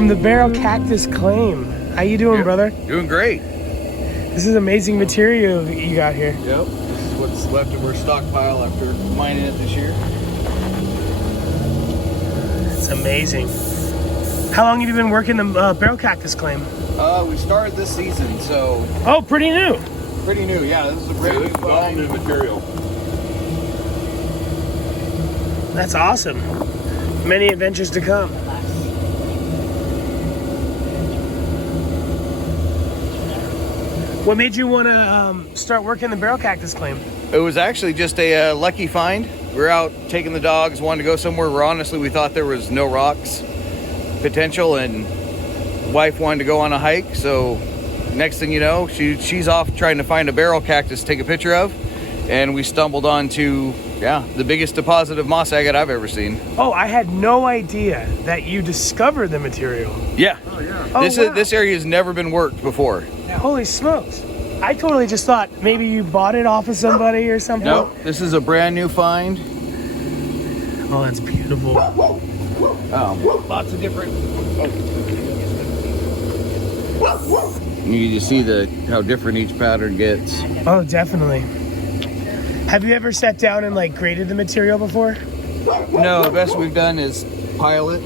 from the Barrel Cactus Claim. How you doing, brother? Doing great. This is amazing material that you got here. Yep. This is what's left of our stockpile after mining it this year. It's amazing. How long have you been working the Barrel Cactus Claim? We started this season, so... Oh, pretty new. Pretty new, yeah. This is a brand new, all new material. That's awesome. Many adventures to come. What made you want to start working the Barrel Cactus Claim? It was actually just a lucky find. We were out taking the dogs, wanted to go somewhere where honestly we thought there was no rocks potential, and the wife wanted to go on a hike, so next thing you know, she's off trying to find a barrel cactus to take a picture of, and we stumbled onto, the biggest deposit of moss agate I've ever seen. Oh, I had no idea that you discovered the material. Yeah. Oh, yeah. Oh, This area has never been worked before. Holy smokes. I totally just thought maybe you bought it off of somebody or something. Nope, this is a brand new find. Oh, that's beautiful. Lots of different... You can just see how different each pattern gets. Oh, definitely. Have you ever sat down and graded the material before? No, the best we've done is pile it.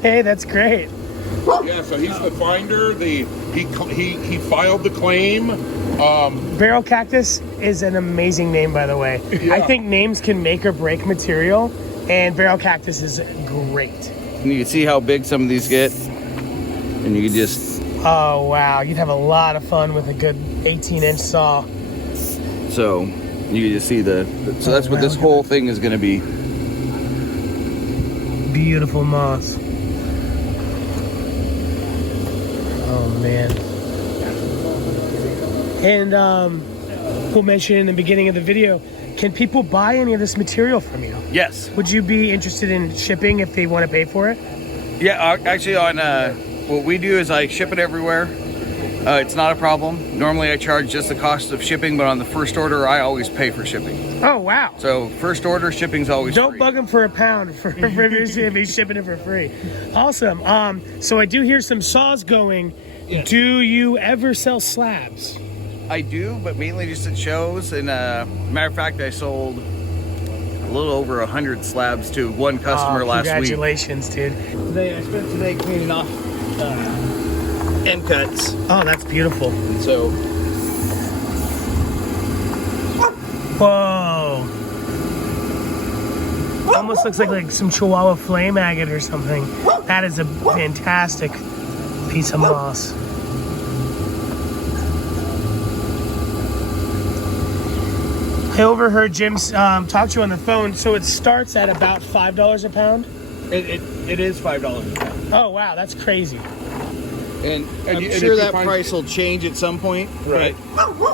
Hey, that's great. Yeah, so he's the finder. He filed the claim. Barrel Cactus is an amazing name, by the way. Yeah. I think names can make or break material, and Barrel Cactus is great. And you can see how big some of these get, and you can just... Oh, wow. You'd have a lot of fun with a good 18-inch saw. So you can just see so that's what this whole thing is going to be. Beautiful moss. Oh, man. And we'll mention in the beginning of the video, can people buy any of this material from you? Yes. Would you be interested in shipping if they want to pay for it? Yeah, actually what we do is I ship it everywhere. It's not a problem. Normally I charge just the cost of shipping, but on the first order I always pay for shipping. Oh, wow. So first order shipping's always Don't free. bug him for a pound if he's shipping it for free. Awesome. So I do hear some saws going. Yeah. Do you ever sell slabs? I do, but mainly just at shows. And matter of fact, I sold a little over 100 slabs to one customer last week. Congratulations, dude. I spent today cleaning off end cuts. Oh, that's beautiful. And so... Whoa. Almost looks like some Chihuahua flame agate or something. That is a fantastic piece of moss. I overheard Jim talk to you on the phone. So it starts at about $5 a pound? It is $5 a pound. Oh, wow, that's crazy. And I'm sure that price will change at some point. Right.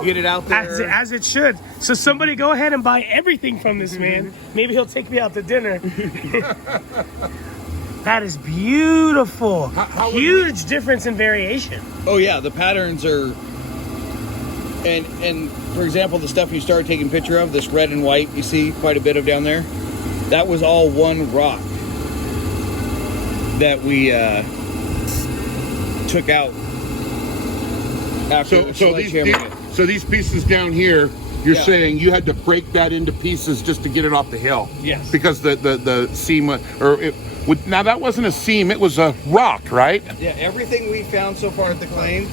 Get it out there. As it should. So somebody go ahead and buy everything from this man. Maybe he'll take me out to dinner. That is beautiful. Huge difference in variation. Oh yeah, the patterns are... And for example, the stuff you started taking a picture of, this red and white you see quite a bit of down there, that was all one rock that we took out after so these pieces down here, you're saying you had to break that into pieces just to get it off the hill? Yes. Because the seam, now that wasn't a seam, it was a rock, right? Yeah, everything we found so far at the claim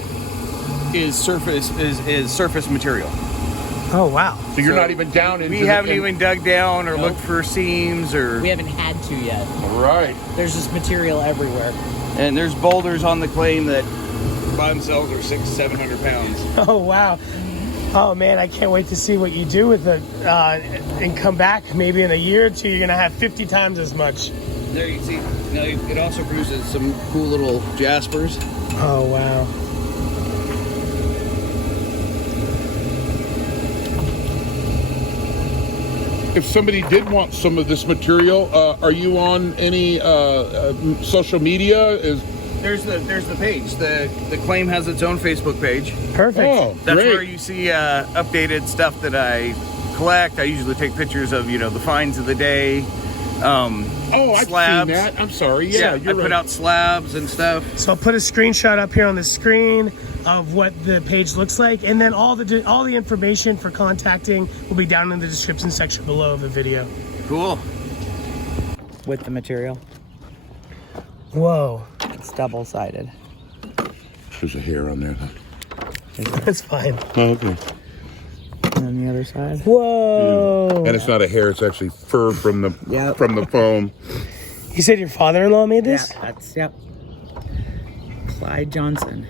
is surface material. Oh, wow. So you're not even down into We haven't even dug down or looked for seams or... We haven't had to yet. Right. There's just material everywhere. And there's boulders on the claim that by themselves are 600-700 pounds. Oh, wow. Oh, man, I can't wait to see what you do with it and come back maybe in a year or two. You're going to have 50 times as much. There you see. Now it also produces some cool little jaspers. Oh, wow. If somebody did want some of this material, are you on any social media? There's the page. The claim has its own Facebook page. Perfect. Oh, That's great. where you see updated stuff that I collect. I usually take pictures of the finds of the day, Oh, I've slabs. seen that. I'm sorry. Yeah, Yeah, I put out slabs and stuff. So I'll put a screenshot up here on the screen of what the page looks like, and then all the information for contacting will be down in the description section below of the video. Cool. With the material. Whoa, It's double-sided. There's a hair on there. that's fine. Oh, okay. And then the other side. Whoa. And it's not a hair; it's actually fur from the Yep. from the foam. You said your father-in-law made Yeah, this? yep. Clyde Johnson.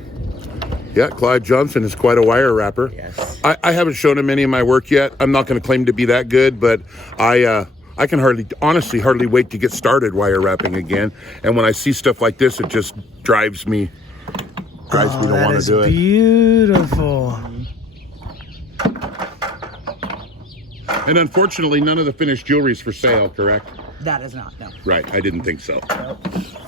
Yeah, Clyde Johnson is quite a wire wrapper. Yes. I haven't shown him any of my work yet. I'm not going to claim to be that good, but I can hardly wait to get started wire wrapping again. And when I see stuff like this, it just drives me to want to do it. Beautiful. And unfortunately, none of the finished jewelry is for sale, correct? That is not, no. Right, I didn't think so.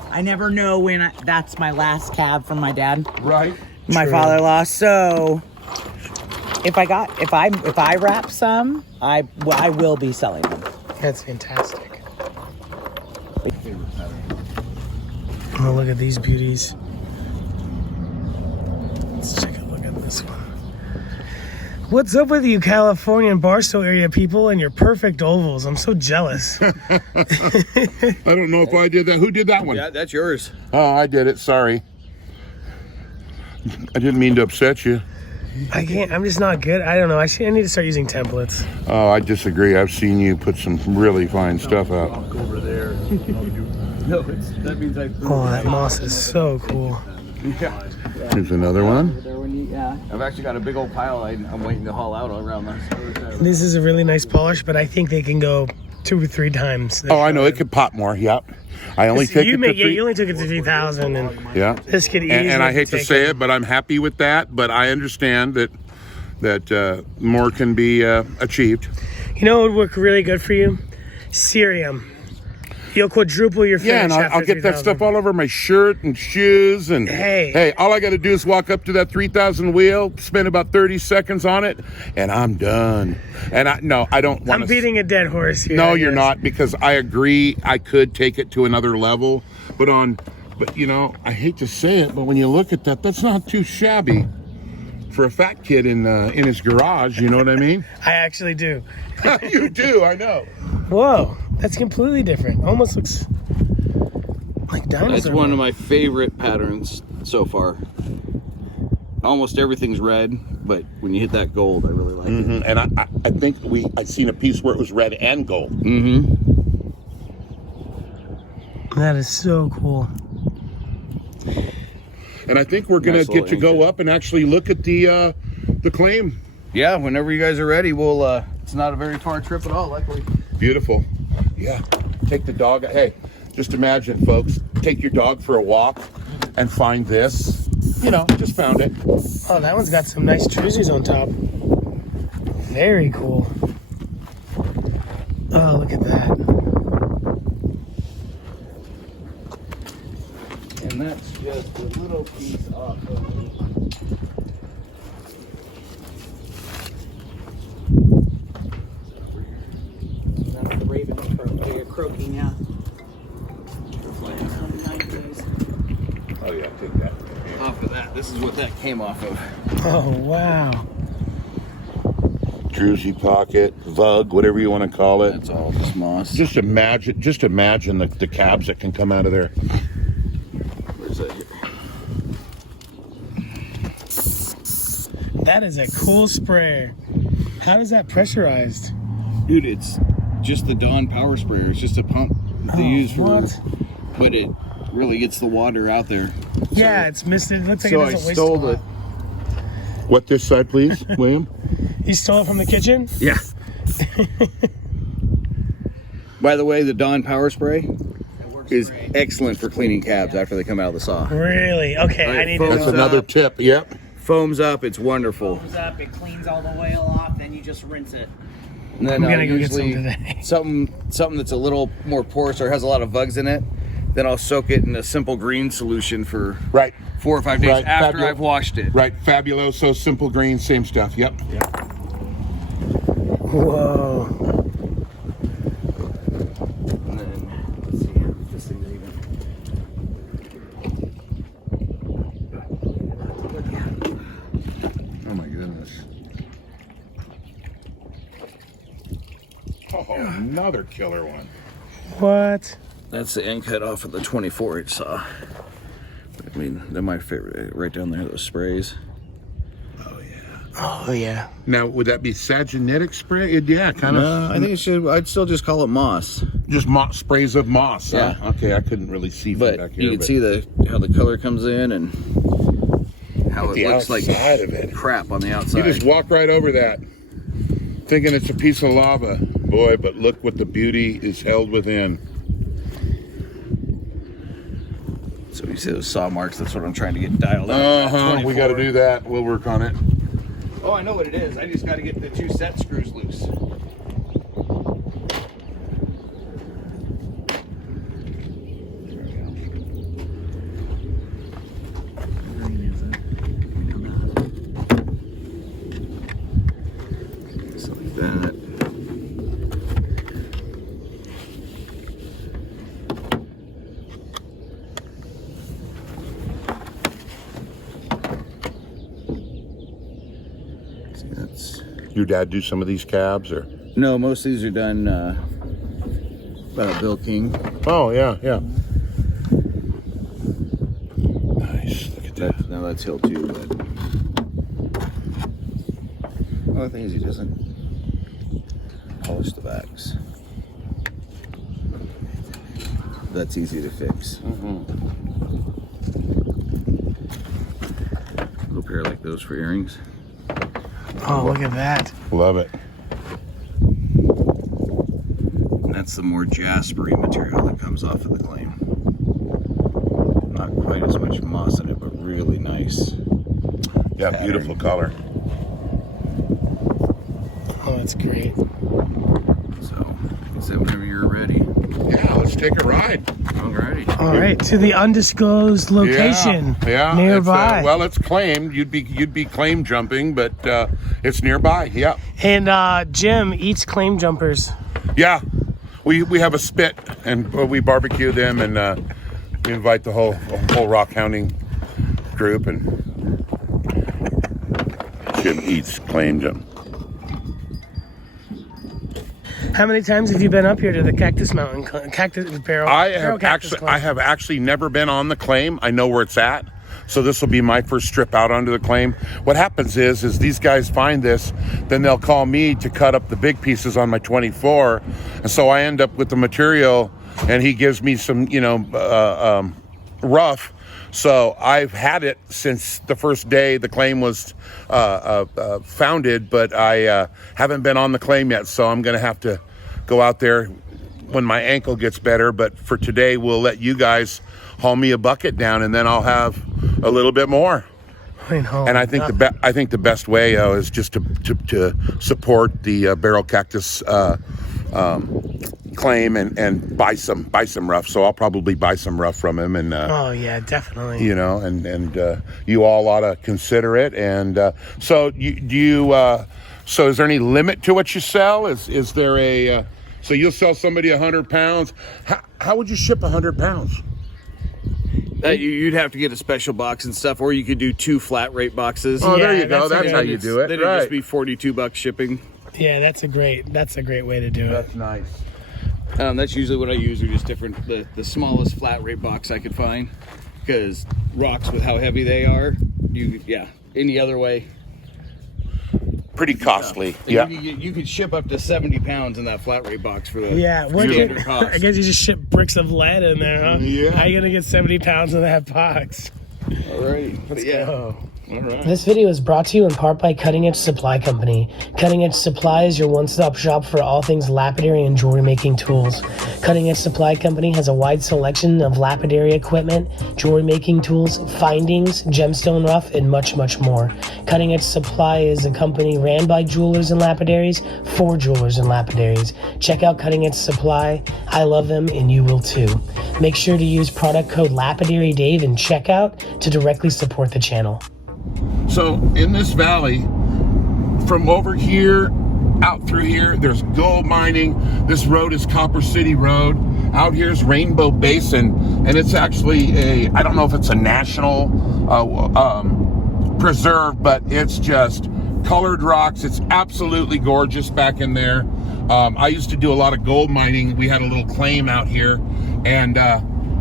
I never know when that's my last cab from my dad, Right. my father-in-law. So if I wrap some, I will be selling them. That's fantastic. Oh, look at these beauties. Let's take a look at this one. What's up with you California and Barstow area people and your perfect ovals? I'm so jealous. I don't know if I did that. Who did that one? Yeah, that's yours. Oh, I did it. Sorry. I didn't mean to upset you. I can't, I'm just not good. I don't know. I need to start using templates. Oh, I disagree. I've seen you put some really fine stuff out. Over there. No, that means I. Oh, that moss is so cool. Yeah. Here's another one. Yeah. I've actually got a big old pile I'm waiting to haul out around this. This is a really nice polish, but I think they can go 2 or 3 times. Oh, I know. It could pop more. Yep. I only take it to 3. You only took it to 3,000, and Yeah. this could easily. And I hate to take say it, but I'm happy with that. But I understand that more can be achieved. You know what would work really good for you? Cerium. You'll quadruple your finish. Yeah, and I'll get that stuff all over my shirt and shoes. And hey, all I got to do is walk up to that 3,000 wheel, spend about 30 seconds on it, and I'm done. And I don't want to. I'm beating a dead horse here. No, you're not, because I agree. I could take it to another level, but you know, I hate to say it, but when you look at that, that's not too shabby for a fat kid in his garage. You know what I mean? I actually do. You do, I know. Whoa, that's completely different. Almost looks like dinosaur. That's one of my favorite patterns so far. Almost everything's red, but when you hit that gold, I really like it. And I think I've seen a piece where it was red and gold. That is so cool. And I think we're gonna Nice get to little go up and actually look at the claim. Yeah, whenever you guys are ready, we'll. It's not a very far trip at all, luckily. Beautiful. Yeah. Take the dog. Hey, just imagine, folks. Take your dog for a walk and find this. You know, just found it. Oh, that one's got some nice jerseys on top. Very cool. Oh, look at that. And that's just a little piece off of it. That's the raven croaking, yeah. Oh yeah, take that. Off of that. This is what that came off of. Oh, wow. Jersey pocket, vug, whatever you want to call it. That's all just moss. Just imagine the cabs that can come out of there. Where's that here? That is a cool sprayer. How is that pressurized? Dude, it's just the Dawn power sprayer. It's just a pump they use for, what? but it really gets the water out there. Yeah, it's misted. It looks like So it I doesn't waste stole a lot. it. What this side, please, William? You stole it from the kitchen? Yeah. By the way, the Dawn power spray is excellent for cleaning cabs after they come out of the saw. Really? Okay, I need to That's know. another tip. Yep. Foams up, it's wonderful. Comes up, it cleans all the oil off, then you just rinse it. And then I'm gonna go get some usually today. something that's a little more porous or has a lot of vugs in it. Then I'll soak it in a simple green solution for Right. 4 or 5 days Right, after fabulo- I've washed it. Right. Fabuloso, simple green, same stuff. Yep. Whoa. And Oh, another killer one. What? That's the end cut off of the 24-inch saw. I mean, they're my favorite. Right down there, those sprays. Oh yeah. Now, would that be sagenitic spray? Yeah, kind of. No, I think it should. I'd still just call it moss. Just sprays of moss. Yeah. Huh? Okay, I couldn't really see from But back here. you can see how the color comes in and how it the looks like outside of it. crap on the You outside. just walk right over that, thinking it's a piece of lava. Boy, but look what the beauty is held within. So you see those saw marks. That's what I'm trying to get dialed out. We got to do that. We'll work on it. Oh, I know what it is. I just got to get the 2 set screws loose. So like that. See, that's... Your dad do some of these cabs, or? No, most of these are done by Bill King. Oh yeah, yeah. Nice. Look at that. Now that's Hill too, but the thing is he doesn't polish the backs. That's easy to fix. A little pair like those for earrings. Oh, look at that. Love it. And that's the more jaspery material that comes off of the claim. Not quite as much moss in it, but really nice. Yeah, beautiful color. Oh, that's great. So, say whenever you're ready. Yeah, let's take a ride. Alrighty. All right, to the undisclosed location Yeah, nearby. It's, well, it's claimed. You'd be claim jumping, but it's nearby. Yeah. And Jim eats claim jumpers. Yeah. We have a spit and we barbecue them, and we invite the whole rockhounding group, and Jim eats claim jump. How many times have you been up here to the Cactus Mountain, Cactus Barrel? I Barrel Cactus Club? have actually never been on the claim. I know where it's at. So this will be my first trip out onto the claim. What happens is these guys find this, then they'll call me to cut up the big pieces on my 24. And so I end up with the material, and he gives me some, rough. So I've had it since the first day the claim was founded, but I haven't been on the claim yet. So I'm going to have to go out there when my ankle gets better. But for today, we'll let you guys haul me a bucket down, and then I'll have a little bit more. And I think the best way is just to support the Barrel Cactus claim and buy some rough. So I'll probably buy some rough from him, and oh yeah, definitely. And you all ought to consider it. And so so is there any limit to what you sell? Is there a so you'll sell somebody 100 pounds? How would you ship 100 pounds? You'd have to get a special box and stuff, or you could do 2 flat rate boxes. Oh, there Yeah, you go. That's how you do it. Then Right. it'd just be $42 shipping. Yeah, that's a great way to do it. That's nice. That's usually what I use, are just the smallest flat rate box I could find, because rocks with how heavy they are, any other way. Pretty costly. And Yeah. You could ship up to 70 pounds in that flat rate box for the standard cost. I guess you just ship bricks of lead in there, huh? Yeah. How you gonna get 70 pounds in that box? All right. Let's go. All right. This video is brought to you in part by Cutting Edge Supply Company. Cutting Edge Supply is your one-stop shop for all things lapidary and jewelry making tools. Cutting Edge Supply Company has a wide selection of lapidary equipment, jewelry making tools, findings, gemstone rough, and much, much more. Cutting Edge Supply is a company ran by jewelers and lapidaries for jewelers and lapidaries. Check out Cutting Edge Supply. I love them, and you will too. Make sure to use product code LapidaryDave in checkout to directly support the channel. So in this valley, from over here out through here, there's gold mining. This road is Copper City Road. Out here's Rainbow Basin, and it's actually I don't know if it's a national preserve, but it's just colored rocks. It's absolutely gorgeous back in there. I used to do a lot of gold mining. We had a little claim out here, and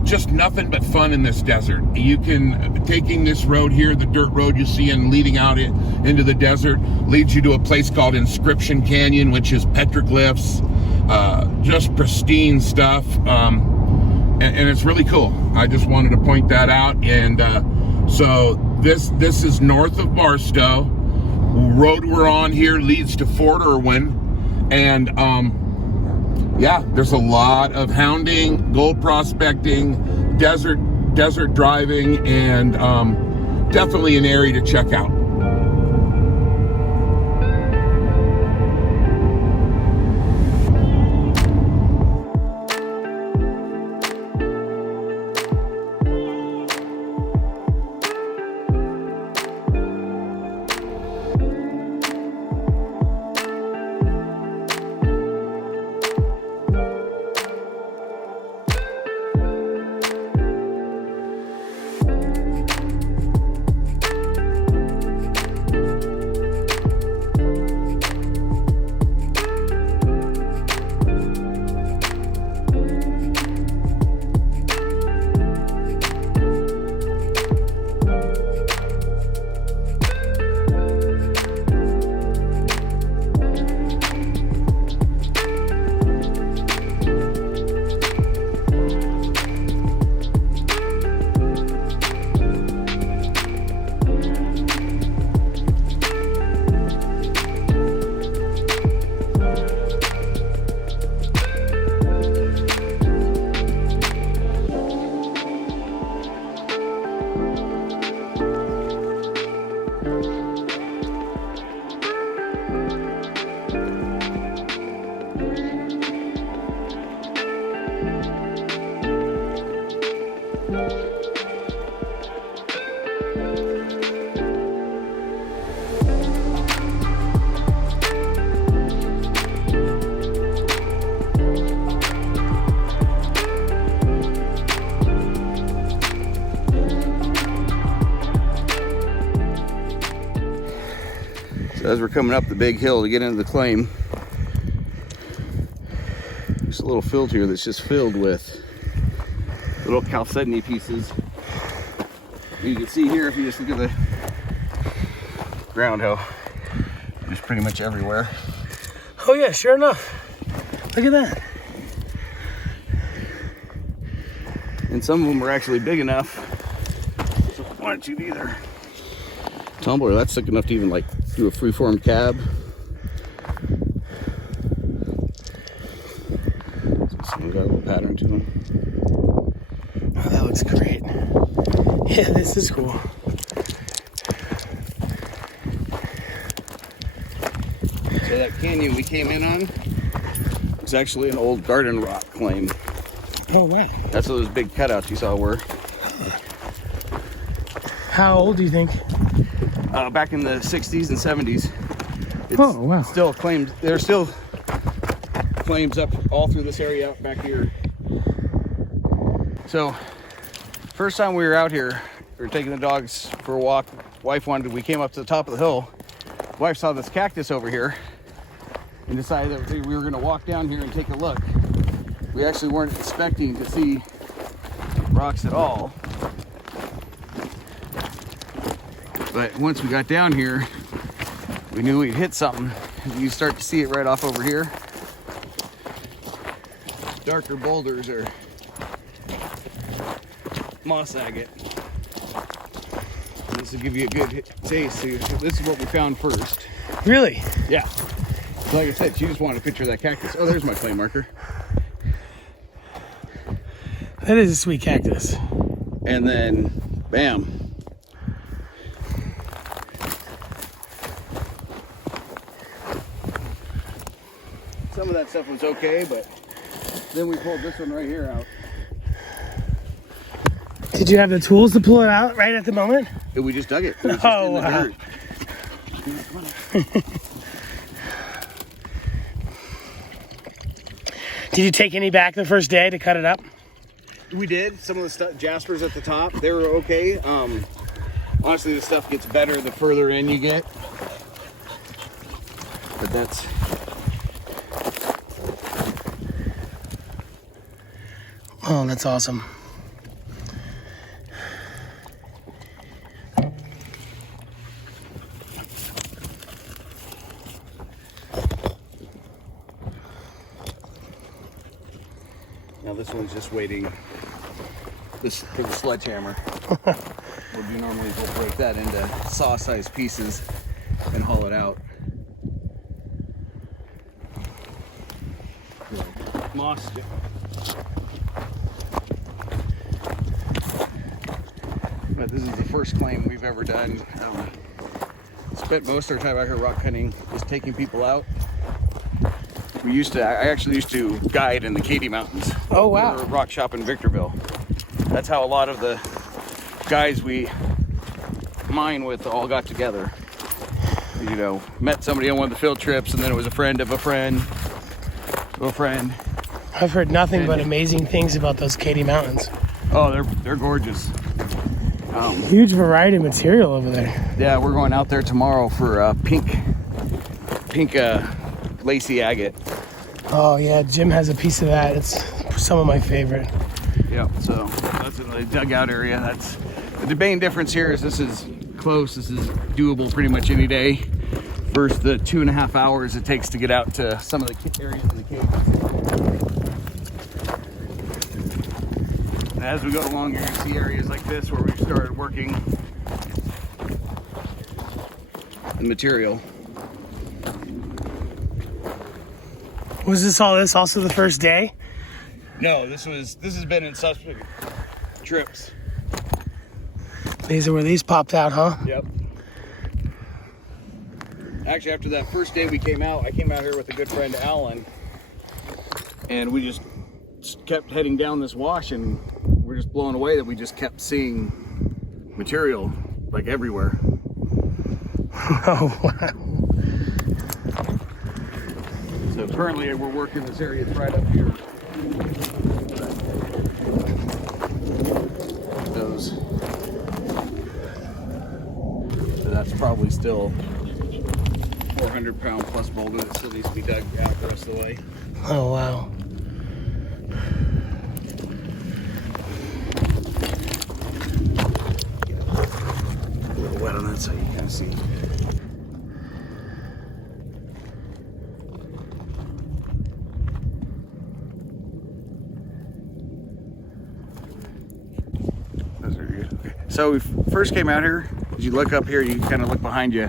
just nothing but fun in this desert. You can, taking this road here, the dirt road you see and leading out into the desert, leads you to a place called Inscription Canyon, which is petroglyphs, just pristine stuff, and it's really cool. I just wanted to point that out. And so this is north of Barstow. Road we're on here leads to Fort Irwin, and yeah, there's a lot of hounding, gold prospecting, desert driving, and definitely an area to check out. So as we're coming up the big hill to get into the claim, there's a little field here that's just filled with little chalcedony pieces. You can see here, if you just look at the ground, how it's pretty much everywhere. Oh yeah, sure enough. Look at that. And some of them are actually big enough. So why don't you either? Tumbler, that's thick enough to even like do a freeform cab. Some got a little pattern to them. Oh, that looks great. Yeah, this is cool. So that canyon we came in on was actually an old garden rock claim. Oh, wow. That's what those big cutouts you saw were. How old do you think? Back in the 60s and 70s. It's Oh, wow. still claimed. There's still claims up all through this area out back here. So, first time we were out here, we were taking the dogs for a walk. Wife wanted, we came up to the top of the hill. Wife saw this cactus over here and decided that we were going to walk down here and take a look. We actually weren't expecting to see rocks at all. But once we got down here, we knew we'd hit something. You start to see it right off over here. Darker boulders are moss agate. And this will give you a good taste. So this is what we found first. Really? Yeah. So like I said, she just wanted a picture of that cactus. Oh, there's my clay marker. That is a sweet cactus. And then, bam. Some of that stuff was okay, but then we pulled this one right here out. Did you have the tools to pull it out right at the moment? We just dug it. It was just Oh, in the wow. dirt. Did you take any back the first day to cut it up? We did. Some of the stuff, jaspers at the top, they were okay. Honestly, the stuff gets better the further in you get. But that's Oh, that's awesome. Now this one's just waiting for the sledgehammer. Would you normally go break that into saw-sized pieces and haul it out. Moss. But this is the first claim we've ever done. Spent most of our time out here rock hunting, just taking people out. I actually used to guide in the Katy Mountains. Oh, wow. We were a rock shop in Victorville. That's how a lot of the guys we mine with all got together. You know, met somebody on one of the field trips, and then it was a friend of a friend to a friend. I've heard nothing but amazing things about those Katy Mountains. Oh, they're gorgeous. Huge variety of material over there. Yeah, we're going out there tomorrow for pink lacy agate. Oh yeah, Jim has a piece of that. It's some of my favorite. Yeah, so that's in the dugout area. That's the main difference here is this is close. This is doable pretty much any day versus the 2.5 hours it takes to get out to some of the areas in the cave. And as we go along, you're going to see areas like this where we've started working the material. Was this also the first day? No, this has been in subsequent trips. These are where these popped out, huh? Yep. Actually, after that first day we came out, I came out here with a good friend, Alan, and we just kept heading down this wash, and we're just blown away that we just kept seeing material like everywhere. Oh, wow. So currently we're working this area right up here. Those. So that's probably still 400-pound plus boulder that still needs to be dug out the rest of the way. Oh, wow. A little wet on that side, you can see. So we first came out here, as you look up here, you kind of look behind you,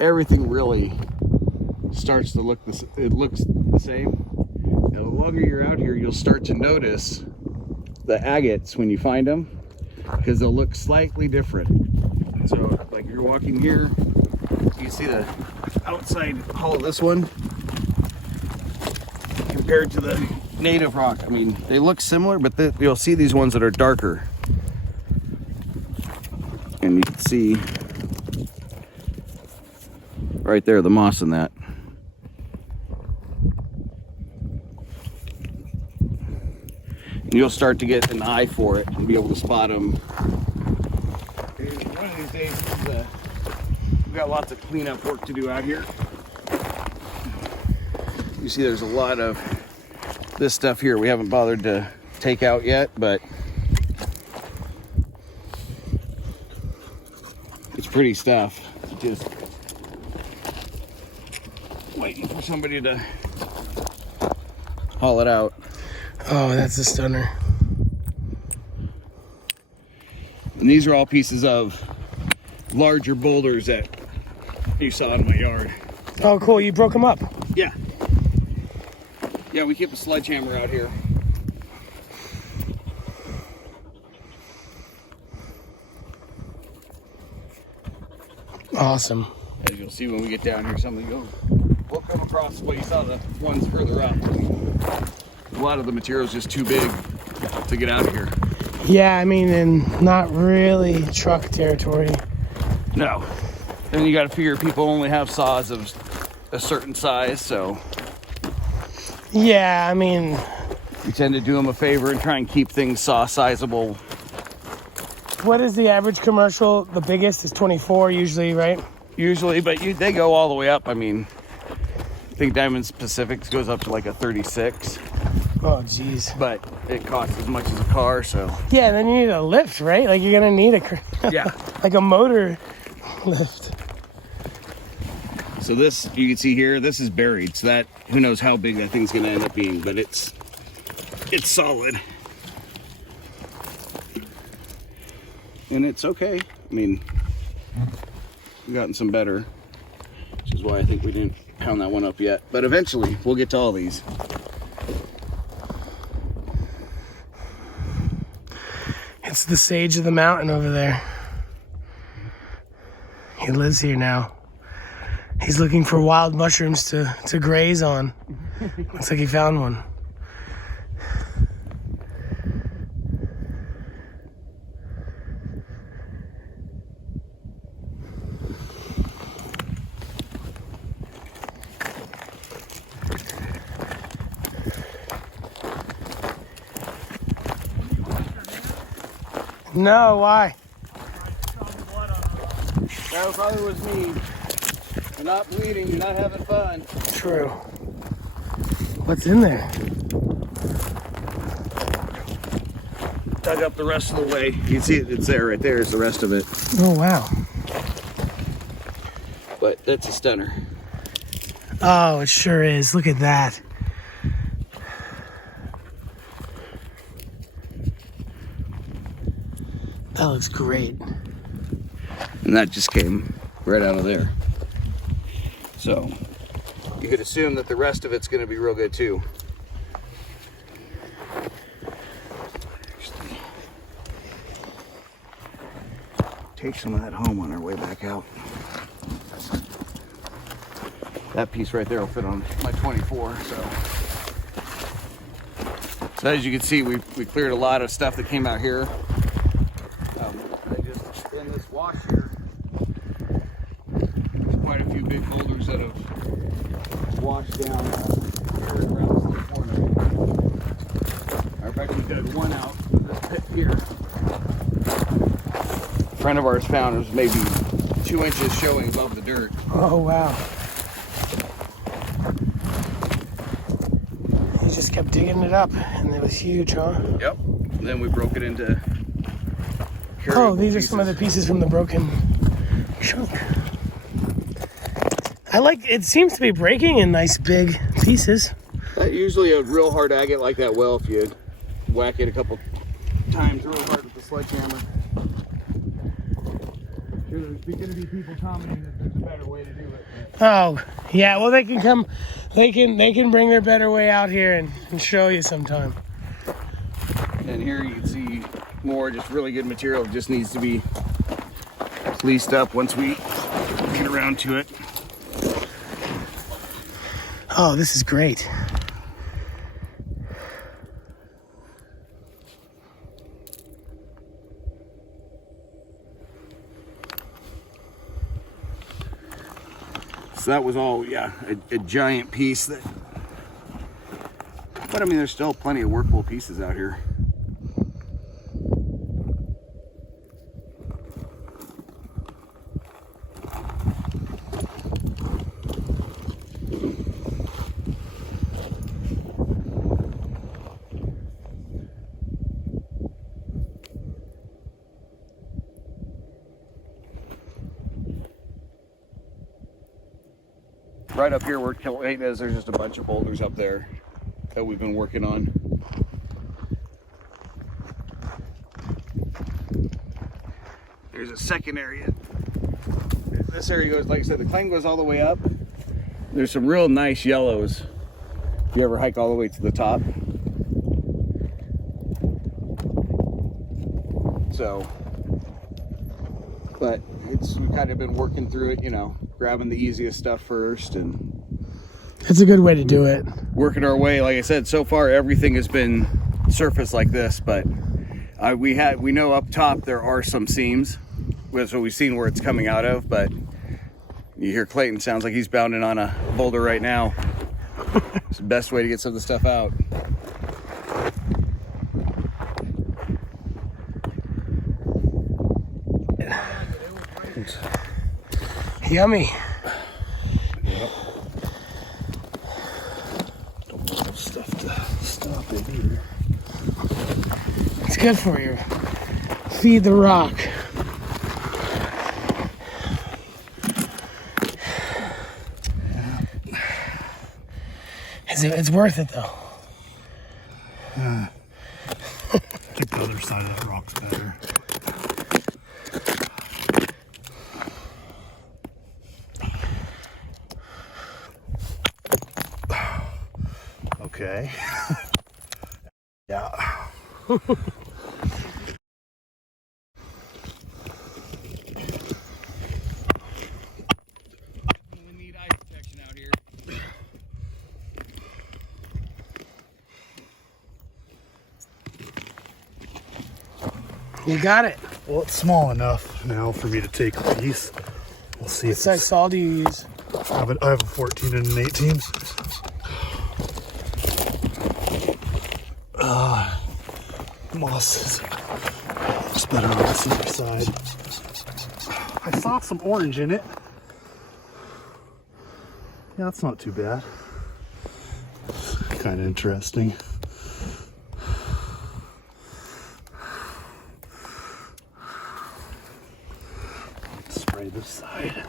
everything really starts to look, it looks the same. Now, the longer you're out here, you'll start to notice the agates when you find them, because they'll look slightly different. So like you're walking here, you see the outside hull of this one compared to the native rock. I mean, they look similar, but you'll see these ones that are darker. And you can see right there the moss in that. And you'll start to get an eye for it and be able to spot them. One of these days, we've got lots of cleanup work to do out here. You see there's a lot of this stuff here we haven't bothered to take out yet, but it's pretty stuff. Just waiting for somebody to haul it out. Oh, that's a stunner. And these are all pieces of larger boulders that you saw in my yard. Oh, cool. You broke them up. Yeah. Yeah, we keep a sledgehammer out here. Awesome. As you'll see when we get down here, we'll come across what you saw, the ones further up. A lot of the material is just too big to get out of here. Yeah, I mean, and not really truck territory. No. Then you got to figure people only have saws of a certain size, so Yeah, I mean, we tend to do them a favor and try and keep things saw sizable. what is the average commercial? The biggest is 24 usually, right? Usually, but they go all the way up. I mean, I think Diamond Pacific goes up to like a 36. Oh, geez. But it costs as much as a car, so. Yeah, then you need a lift, right? Like you're gonna need Yeah. like a motor lift. So this, you can see here, this is buried. So that, who knows how big that thing's gonna end up being, but it's solid. And it's okay. I mean, we've gotten some better, which is why I think we didn't pound that one up yet. But eventually, we'll get to all these. It's the sage of the mountain over there. He lives here now. He's looking for wild mushrooms to graze on. Looks like he found one. No, why? That probably was me. You're not bleeding, you're not having fun. True. What's in there? Dug up the rest of the way. You can see it, it's there, right there is the rest of it. Oh, wow. But that's a stunner. Oh, it sure is. Look at that. That looks great. And that just came right out of there. So you could assume that the rest of it's going to be real good too. Take some of that home on our way back out. That piece right there will fit on my 24. So as you can see, we cleared a lot of stuff that came out here. In this wash here, there's quite a few big boulders that have washed down here around this corner. In fact, we dug one out of this pit here. A friend of ours found it was maybe 2 inches showing above the dirt. Oh, wow. He just kept digging it up, and it was huge, huh? Yep. And then we broke it into. Oh, these are some of the pieces from the broken chunk. I like, it seems to be breaking in nice big pieces. Usually a real hard agate like that well, if you whack it a couple times real hard with the sledgehammer. There's going to be people commenting that there's a better way to do it. Oh, yeah, well they can come, they can bring their better way out here and show you sometime. And here you can see more just really good material. It just needs to be fleeced up once we get around to it. Oh, this is great. So that was all, yeah, a giant piece. But I mean, there's still plenty of workable pieces out here. Right up here where Kilate is, there's just a bunch of boulders up there that we've been working on. There's a second area. This area goes, like I said, the claim goes all the way up. There's some real nice yellows if you ever hike all the way to the top. So, but we've kind of been working through it, you know, grabbing the easiest stuff first and It's a good way to do it. working our way. Like I said, so far everything has been surface like this, but we know up top there are some seams. That's what we've seen where it's coming out of, but you hear Clayton, sounds like he's bounding on a boulder right now. It's the best way to get some of the stuff out. Yummy. Yep. Don't want stuff to stop it either. good for you. Feed the rock. It's worth it though. I think the other side of that rock's better. Okay. Yeah. We need eye protection out here. You got it. Well, it's small enough now for me to take a piece. We'll see What if size saw do you use? I have a 14 and an 18. Moss is better on this other side. I saw some orange in it. Yeah, that's not too bad. Kind of interesting. Let's spray this side.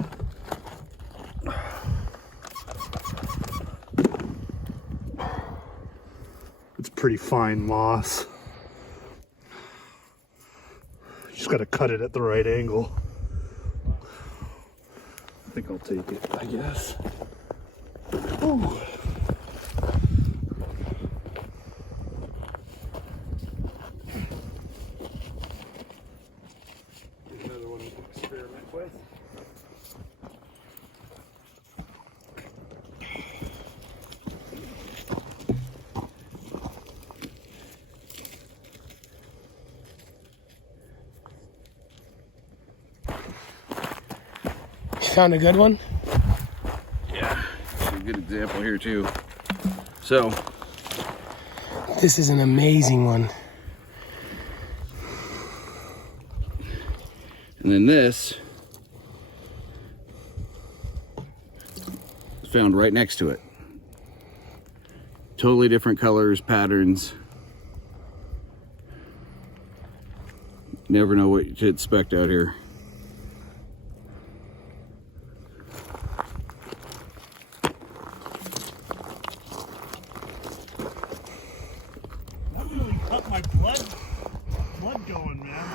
It's pretty fine moss. You just got to cut it at the right angle. I think I'll take it, I guess. Ooh. Another one to experiment with. Found a good one? Yeah, it's a good example here too. So, This is an amazing one. and then this is found right next to it. Totally different colors, patterns. Never know what to expect out here. That really cut my blood going, man.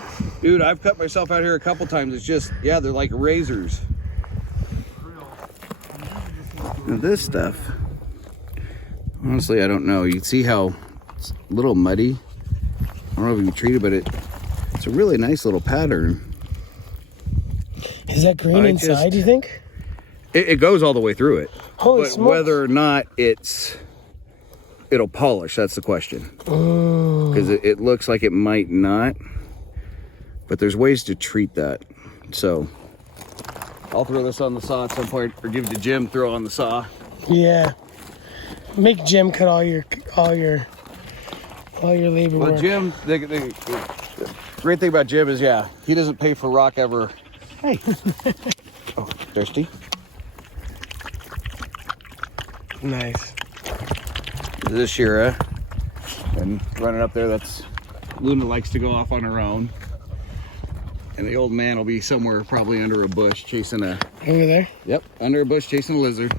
Dude, I've cut myself out here a couple times. It's just, yeah, they're like razors. Now this stuff, honestly, I don't know. You can see how it's a little muddy. I don't know if you can treat it, but it's a really nice little pattern. Is that green inside, do you think? It goes all the way through it. Holy But smokes. whether or not it'll polish, that's the question. Because it looks like it might not. But there's ways to treat that. So I'll throw this on the saw at some point, or give it to Jim, throw on the saw. Yeah. Make Jim cut all your labor Well, work. Jim, the great thing about Jim is, yeah, he doesn't pay for rock ever. Hey. Oh, thirsty? Nice. This is Shira. And running up there, that's Luna likes to go off on her own. And the old man will be somewhere probably under a bush chasing a... Over there? Yep, under a bush chasing a lizard.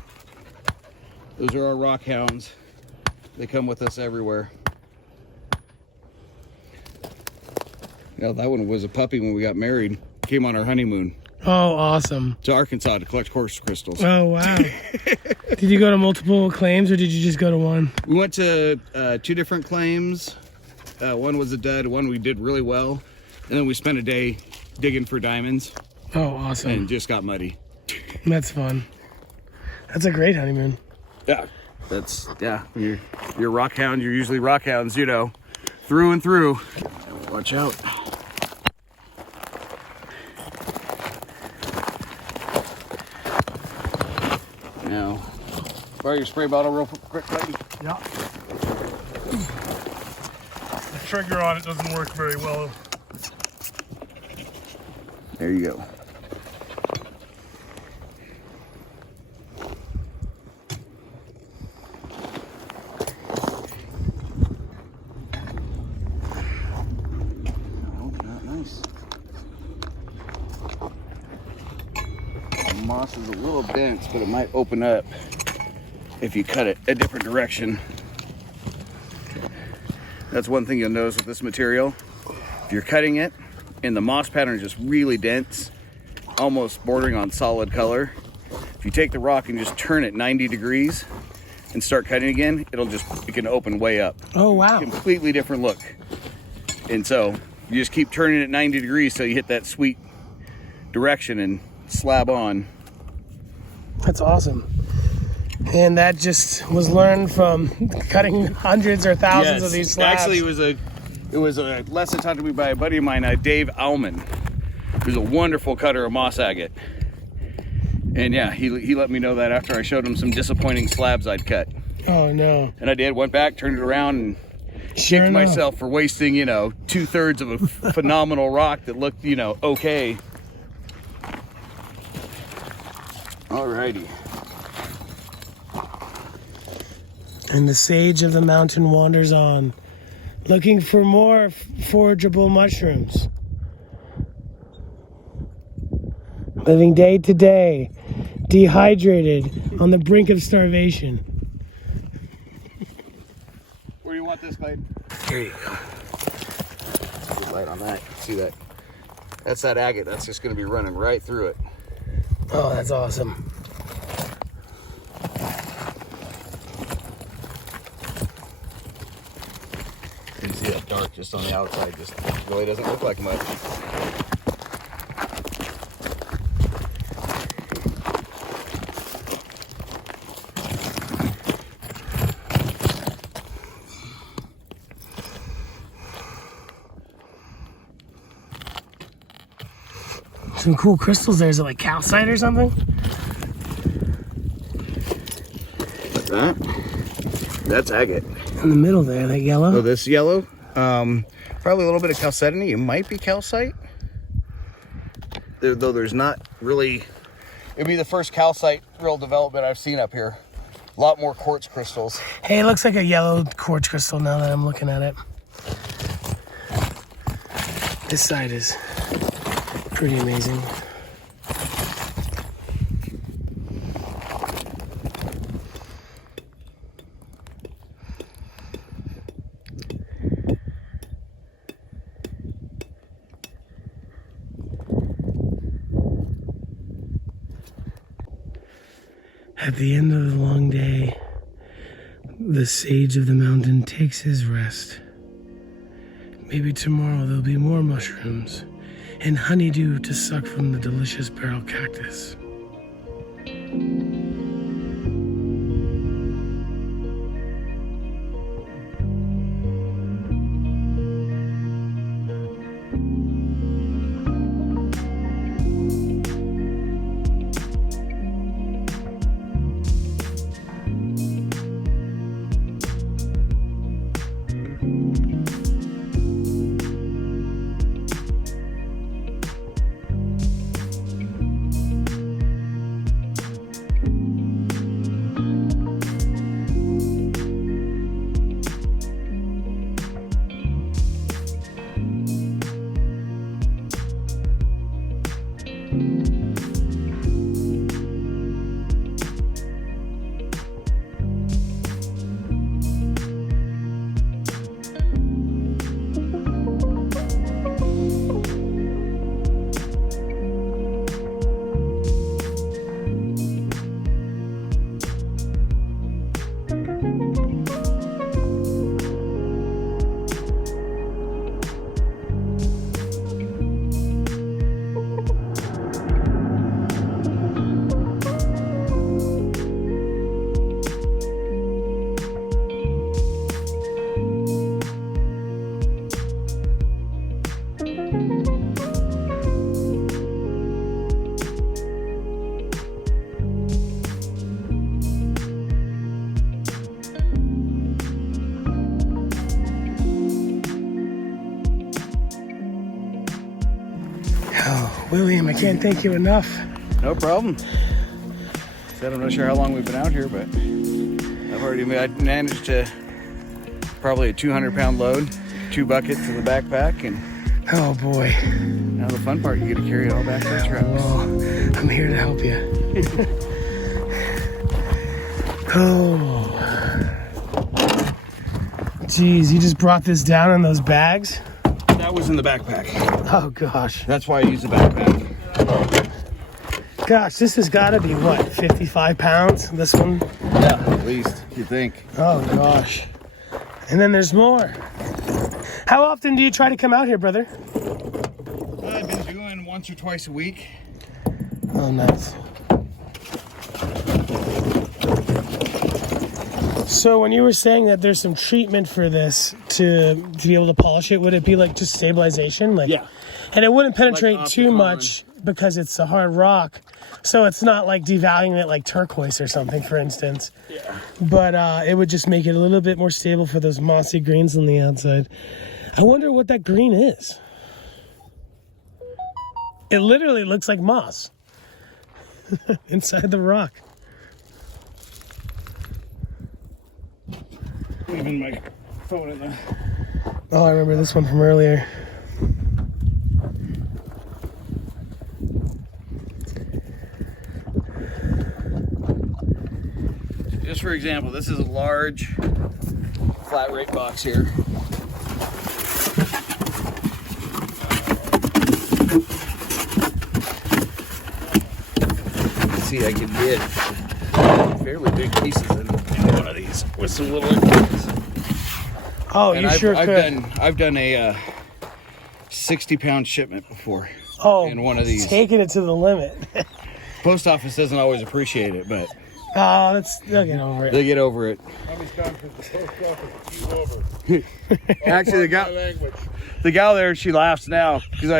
Those are our rock hounds. They come with us everywhere. Yeah, that one was a puppy when we got married. Came on our honeymoon Oh, awesome. to Arkansas to collect quartz crystals. Oh, wow. Did you go to multiple claims or did you just go to one? We went to 2 different claims. One was a dud, one we did really well. And then we spent a day digging for diamonds Oh, awesome. and just got muddy. That's fun. That's a great honeymoon. Yeah, that's, yeah, when you're a rock hound, you're usually rock hounds, you know, through and through. Watch out. Now, borrow your spray bottle real quick, lady. Yeah. The trigger on it doesn't work very well. There you go. moss is a little dense, but it might open up if you cut it a different direction. That's one thing you'll notice with this material. If you're cutting it and the moss pattern is just really dense, almost bordering on solid color, if you take the rock and just turn it 90 degrees and start cutting again, it can open way up. Oh, wow. Completely different look. And so you just keep turning it 90 degrees till you hit that sweet direction and slab on. That's awesome. And that just was learned from cutting hundreds or thousands of these slabs. Actually, it was a lesson taught to me by a buddy of mine, Dave Allman, who's a wonderful cutter of moss agate. And yeah, he let me know that after I showed him some disappointing slabs I'd cut. Oh no. And I did, went back, turned it around, and kicked myself for wasting, 2/3 of a phenomenal rock that looked, okay. Alrighty. And the sage of the mountain wanders on, looking for more forageable mushrooms. Living day to day, dehydrated, on the brink of starvation. Where do you want this, Clayton? Here you go. Good light on that. See that? That's that agate. That's just going to be running right through it. Oh, that's awesome. You can see that dark just on the outside. Just really doesn't look like much. Some cool crystals there. Is it like calcite or something? Like that? That's agate. In the middle there, that yellow? Oh, this yellow? Probably a little bit of calcedony. It might be calcite. Though there's not really... It'd be the first calcite real development I've seen up here. A lot more quartz crystals. Hey, it looks like a yellow quartz crystal now that I'm looking at it. This side is pretty amazing. At the end of the long day, the sage of the mountain takes his rest. Maybe tomorrow there'll be more mushrooms and honeydew to suck from the delicious barrel cactus. Oh, William, I can't thank you enough. No problem. Said I'm not sure how long we've been out here, but I managed to probably a 200-pound load, 2 buckets in the backpack, and Oh boy. now the fun part, you get to carry it all back to the trucks. Well, I'm here to help you. Oh. Geez, you just brought this down in those bags? That was in the backpack. Oh, gosh. That's why I use the backpack. Gosh, this has got to be, what, 55 pounds? This one? Yeah, at least, you think. Oh, gosh. And then there's more. How often do you try to come out here, brother? I've been doing once or twice a week. Oh, nice. So when you were saying that there's some treatment for this to be able to polish it, would it be like just stabilization? Like, Yeah. And it wouldn't penetrate Like too opticon. much because it's a hard rock. So it's not like devaluing it like turquoise or something, for instance. Yeah. But it would just make it a little bit more stable for those mossy greens on the outside. I wonder what that green is. It literally looks like moss inside the rock. Leaving my phone in there. Oh, I remember this one from earlier. Just for example, this is a large flat rate box here. See, I can get fairly big pieces in one of these with some little implements. Oh, And you sure could. I've done a 60-pound shipment before. Oh, in one of these. taking it to the limit. Post office doesn't always appreciate it, but Oh, they'll get over it. they get over it. Actually, the gal there, she laughs now because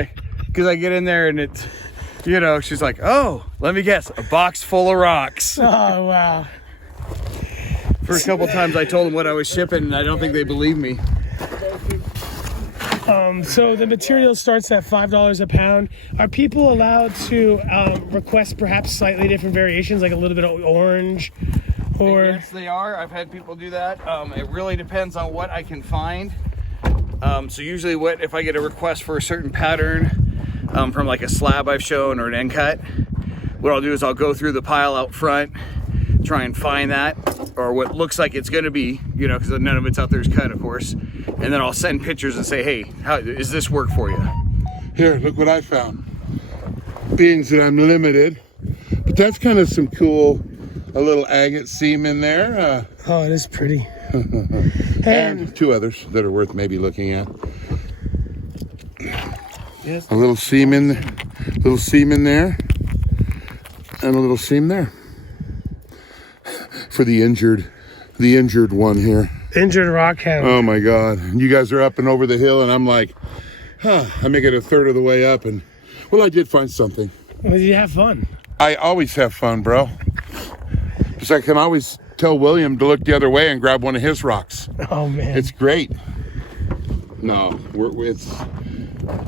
I get in there and it's, you know, she's like, oh, let me guess, a box full of rocks. Oh, wow. For a couple times I told them what I was shipping and I don't think they believe me. So the material starts at $5 a pound. Are people allowed to request perhaps slightly different variations, like a little bit of orange? Or Yes, they are. I've had people do that. It really depends on what I can find. So usually if I get a request for a certain pattern from like a slab I've shown or an end cut, what I'll do is I'll go through the pile out front, try and find that, or what looks like it's going to be, you know, because none of it's out there is cut, of course. And then I'll send pictures and say, hey, how does this work for you? Here, look what I found. Being that I'm limited, but that's kind of some cool, a little agate seam in there. oh, it is pretty. And two others that are worth maybe looking at. Yes. A little seam in there, and a little seam there. For the injured one here. Injured rockhound. Oh my God. You guys are up and over the hill and I'm like, I make it a third of the way up and, well, I did find something. Well, you have fun. I always have fun, bro. Because I can always tell William to look the other way and grab one of his rocks. Oh, man. It's great. No, it's...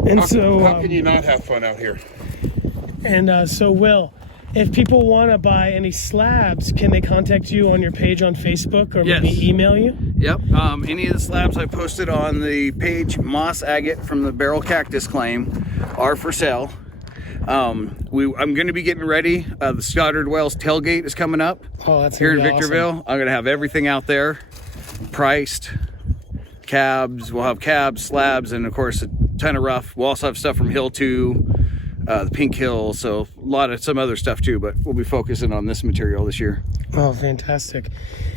And how can you not have fun out here? And so, Will, if people want to buy any slabs, can they contact you on your page on Facebook or maybe Yes. email you? Yep. Any of the slabs I posted on the page Moss Agate from the Barrel Cactus claim are for sale. I'm going to be getting ready. The Stoddard Wells tailgate is coming up. Oh, that's here in gonna be Victorville. awesome. I'm going to have everything out there priced. Cabs. We'll have cabs, slabs, and of course a ton of rough. We'll also have stuff from Hill 2, the Pink Hill, so a lot of some other stuff too, but we'll be focusing on this material this year. Oh, fantastic.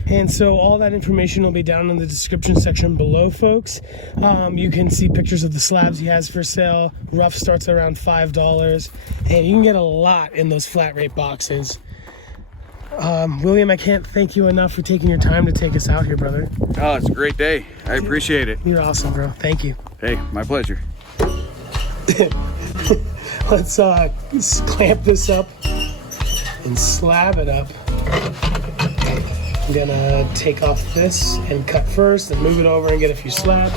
And so all that information will be down in the description section below, folks. You can see pictures of the slabs he has for sale. Rough starts around $5, and you can get a lot in those flat rate boxes. William, I can't thank you enough for taking your time to take us out here, brother. Oh, it's a great day. I appreciate it. You're awesome, bro. Thank you. Hey, my pleasure. Let's clamp this up and slab it up. I'm gonna take off this and cut first and move it over and get a few slabs.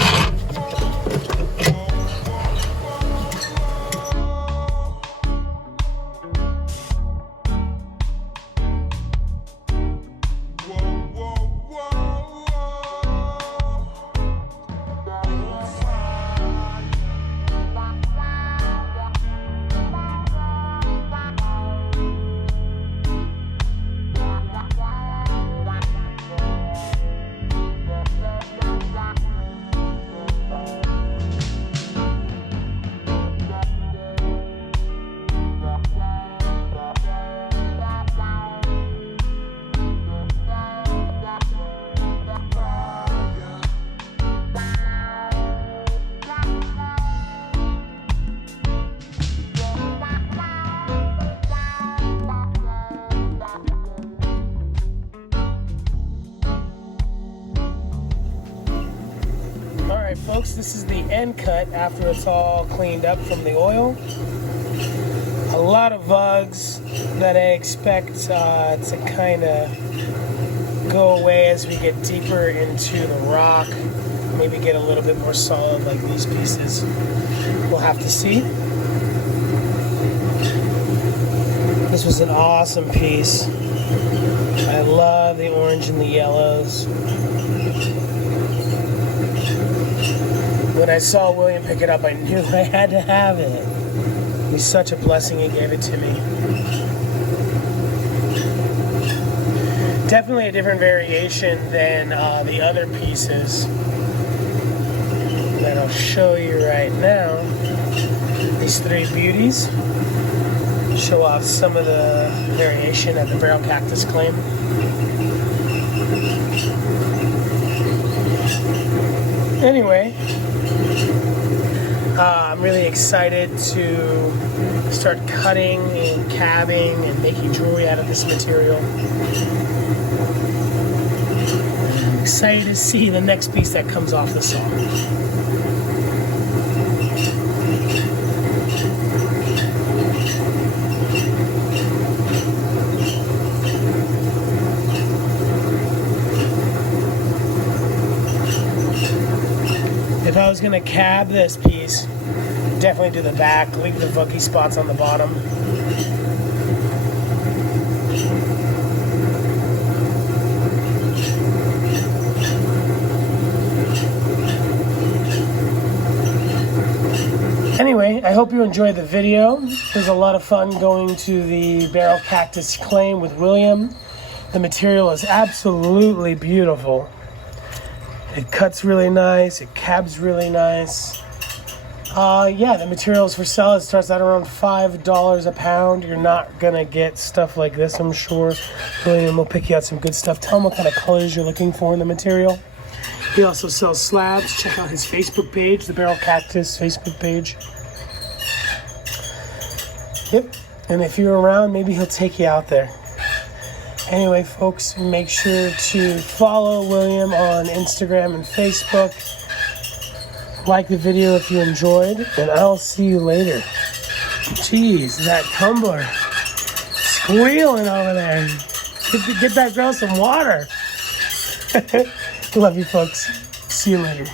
Alright folks, this is the end cut after it's all cleaned up from the oil. A lot of vugs that I expect to kind of go away as we get deeper into the rock. Maybe get a little bit more solid like these pieces. We'll have to see. This was an awesome piece. I love the orange and the yellows. When I saw William pick it up, I knew I had to have it. It was such a blessing he gave it to me. Definitely a different variation than the other pieces that I'll show you right now. These three beauties show off some of the variation at the Barrel Cactus claim. Anyway, I'm really excited to start cutting and cabbing and making jewelry out of this material. I'm excited to see the next piece that comes off the saw. If I was gonna cab this piece, definitely do the back, leave the vuggy spots on the bottom. Anyway, I hope you enjoyed the video. It was a lot of fun going to the Barrel Cactus claim with William. The material is absolutely beautiful. It cuts really nice, it cabs really nice. Yeah, the materials for sale, it starts at around $5 a pound. You're not gonna get stuff like this, I'm sure. William will pick you out some good stuff. Tell him what kind of colors you're looking for in the material. He also sells slabs. Check out his Facebook page, the Barrel Cactus Facebook page. Yep, and if you're around, maybe he'll take you out there. Anyway, folks, make sure to follow William on Instagram and Facebook. Like the video if you enjoyed, and I'll see you later. Jeez, that tumbler squealing over there. Get that girl some water. Love you, folks. See you later.